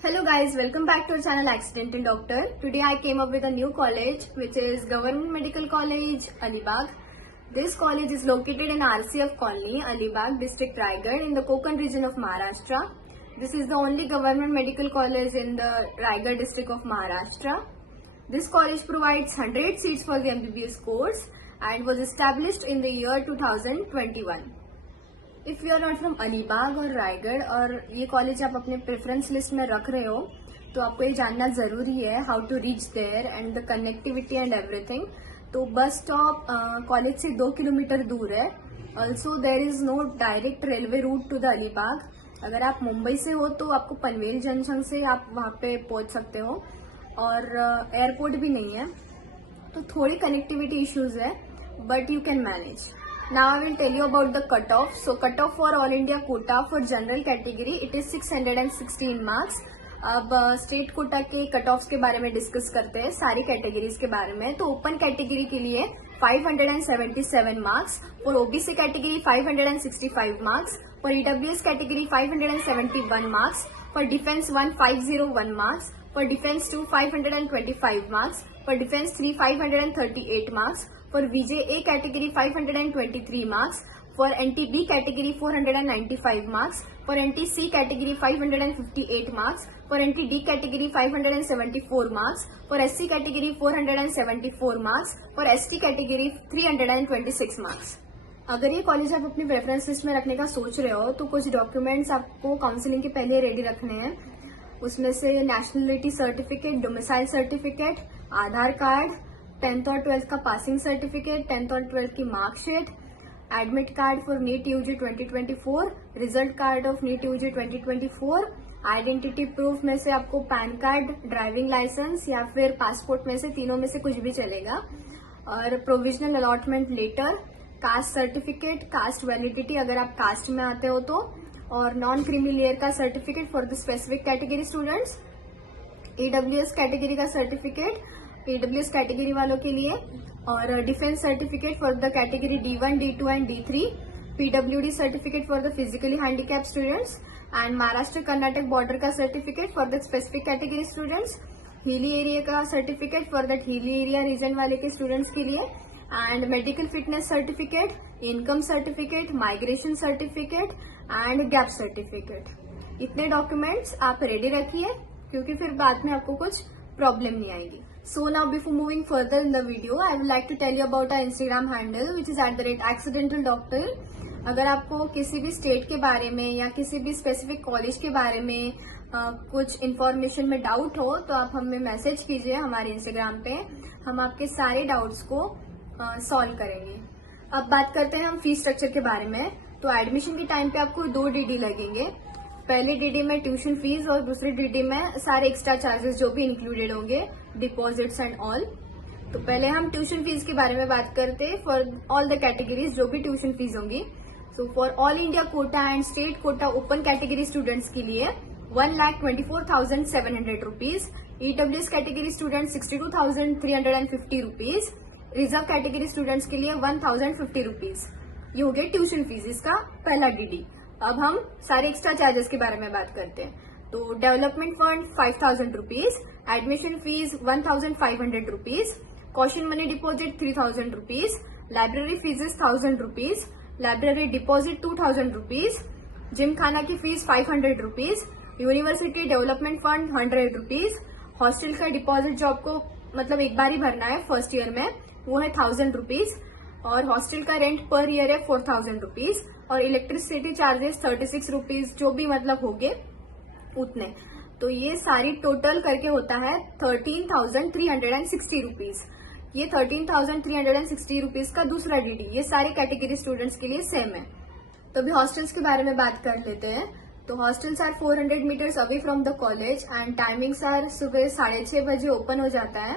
Hello guys, welcome back to our channel Accidental Doctor. Today I came up with a new college which is Government Medical College, Alibag. This college is located in RCF Colony, Alibag, District Raigad in the Konkan region of Maharashtra. This is the only government medical college in the Raigad district of Maharashtra. This college provides 100 seats for the MBBS course and was established in the year 2021. If you are not from Alibag और रायगढ़ और ये college आप अपने preference list में रख रहे हो तो आपको ये जानना ज़रूरी है how to reach there and the connectivity and everything. तो बस स्टॉप कॉलेज से 2 किलोमीटर दूर है. Also there is no direct railway route to the Alibag. अगर आप मुंबई से हो तो आपको पनवेल जंक्शन से आप वहाँ पे पहुँच सकते हो और एयरपोर्ट भी नहीं है तो थोड़ी कनेक्टिविटी इश्यूज है but you can manage. Now I will tell you about the cutoff. So cutoff for all India quota for general category it is 616 marks. अब स्टेट कोटा के कट ऑफ्स के बारे में डिस्कस करते हैं सारी categories के बारे में. तो ओपन कैटेगरी के लिए 577 marks, for OBC category 565 marks, for EWS category 571 marks, for defence 1 501 marks, for defence 2 525 marks, for defence 3 538 marks, for VJA category 523 marks, for NTB category 495 marks, for NTC category 558 marks, for NTD category 574 marks, for SC category 474 marks, for ST category 326 marks. अगर ये college आप अपनी preference list में रखने का सोच रहे हो तो कुछ डॉक्यूमेंट्स आपको काउंसलिंग के पहले रेडी रखने हैं. उसमें से नेशनलिटी सर्टिफिकेट, डोमिसाइल सर्टिफिकेट, आधार कार्ड, 10th और 12th का पासिंग सर्टिफिकेट, 10th और 12th की marksheet, admit card for NEET UG 2024, result card of NEET UG 2024, identity proof में से आपको पैन कार्ड, ड्राइविंग लाइसेंस या फिर पासपोर्ट में से तीनों में से कुछ भी चलेगा, और provisional allotment letter, caste certificate, caste validity अगर आप कास्ट में आते हो तो, और नॉन क्रीमी लेयर का certificate for the specific category students, EWS category का सर्टिफिकेट ईडब्ल्यूएस कैटेगरी वालों के लिए, और defence certificate for the category D1, D2 and D3, PWD certificate for the physically handicap students and Maharashtra Karnataka border का certificate for the specific category students, hilly area का certificate for that hilly area region वाले के students के लिए, and medical fitness certificate, income certificate, migration certificate and gap certificate. इतने documents आप ready रखिए क्योंकि फिर बाद में आपको कुछ प्रॉब्लम नहीं आएगी. So now before moving further in the video, I would like to tell you about our Instagram handle which is @accidentaldoctor. अगर आपको किसी भी स्टेट के बारे में या किसी भी स्पेसिफिक कॉलेज के बारे में कुछ इन्फॉर्मेशन में डाउट हो तो आप हमें मैसेज कीजिए हमारे इंस्टाग्राम पे. हम आपके सारे डाउट्स को सॉल्व करेंगे. अब बात करते हैं हम फीस स्ट्रक्चर के बारे में. तो एडमिशन के टाइम पे आपको 2 DD लगेंगे. पहले डीडी में ट्यूशन फीस और दूसरे डीडी में सारे एक्स्ट्रा चार्जेस जो भी इंक्लूडेड होंगे, डिपॉजिट्स एंड ऑल. तो पहले हम ट्यूशन फीस के बारे में बात करते हैं. फॉर ऑल द कैटेगरीज जो भी ट्यूशन फीस होंगी, so for all India quota and state quota open category students के लिए 1,24,700 rupees, EWS category student 62,350 rupees, reserve category students के लिए 1,050 रुपीज. ये हो गया ट्यूशन फीस, इसका पहला डीडी. अब हम सारे एक्स्ट्रा चार्जेस के बारे में बात करते हैं. तो development fund 5,000 rupees, admission fees 1,500 rupees, caution money deposit 3,000 rupees, library faeces 1,000 rupees, library deposit 2,000 rupees, gym खाना की fees 500 rupees, university development fund 100 rupees, hostel का डिपॉजिट जो आपको मतलब एक बार ही भरना है फर्स्ट ईयर में वो है 1,000 रुपीज, और हॉस्टल का रेंट पर ईयर है 4,000 रुपीज, और इलेक्ट्रिसिटी चार्जेस 36 रुपीज जो भी मतलब होंगे उतने. तो ये सारी टोटल करके होता है 13,360 रुपीज. ये 13,360 रुपीज का दूसरा डीडी. ये सारे कैटेगरी स्टूडेंट्स के लिए सेम है. तो अभी हॉस्टल्स के बारे में बात कर लेते हैं. तो hostels are 400 metres away from the college and timings are सुबह 6:30 बजे ओपन हो जाता है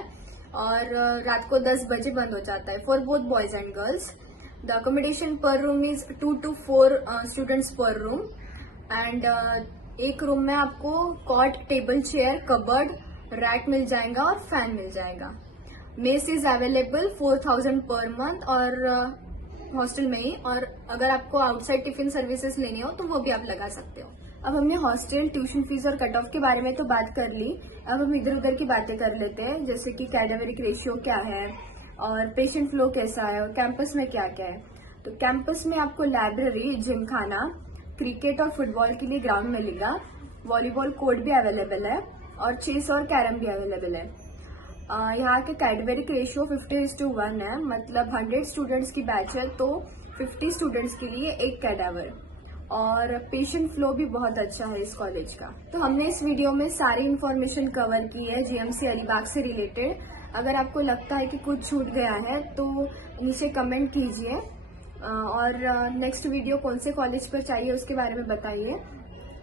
और रात को 10 बजे बंद हो जाता है for both boys and girls. The accommodation per room is 2 to 4 students per room and एक रूम में आपको cot, table, chair, cupboard, rack मिल जाएगा और फैन मिल जाएगा. Mess is available 4,000 per month और हॉस्टल में ही, और अगर आपको आउटसाइड टिफिन सर्विसेज लेनी हो तो वो भी आप लगा सकते हो. अब हमने हॉस्टल, ट्यूशन फीस और कट ऑफ के बारे में तो बात कर ली। अब हम इधर उधर की बातें कर लेते हैं, जैसे कि कैडेवरिक रेशियो क्या है और पेशेंट फ्लो कैसा है और कैंपस में क्या क्या है। तो कैंपस में आपको लाइब्रेरी, जिम खाना, क्रिकेट और फुटबॉल के लिए ग्राउंड मिलेगा, वॉलीबॉल कोर्ट भी अवेलेबल है और चेस और कैरम भी अवेलेबल है। यहाँ के कैडबेरिक रेशियो 50:1 है, मतलब 100 स्टूडेंट्स की बैच है तो 50 स्टूडेंट्स के लिए एक कैडावर। और पेशेंट फ्लो भी बहुत अच्छा है इस कॉलेज का। तो हमने इस वीडियो में सारी इन्फॉर्मेशन कवर की है जीएमसी अलीबाग से रिलेटेड। अगर आपको लगता है कि कुछ छूट गया है तो नीचे कमेंट कीजिए और नेक्स्ट वीडियो कौन से कॉलेज पर चाहिए उसके बारे में बताइए।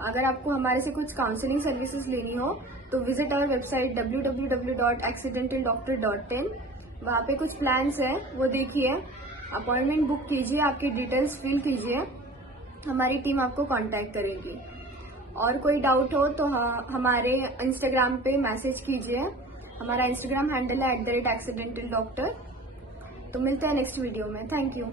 अगर आपको हमारे से कुछ काउंसलिंग सर्विसेज लेनी हो तो विजिट आवर वेबसाइट www.accidentaldoctor.in। वहाँ पे कुछ प्लान्स हैं, वो देखिए, अपॉइंटमेंट बुक कीजिए, आपकी डिटेल्स फिल कीजिए, हमारी टीम आपको कांटेक्ट करेगी। और कोई डाउट हो तो हमारे इंस्टाग्राम पे मैसेज कीजिए। हमारा इंस्टाग्राम हैंडल है @accidentaldoctor। तो मिलते हैं नेक्स्ट वीडियो में। Thank you.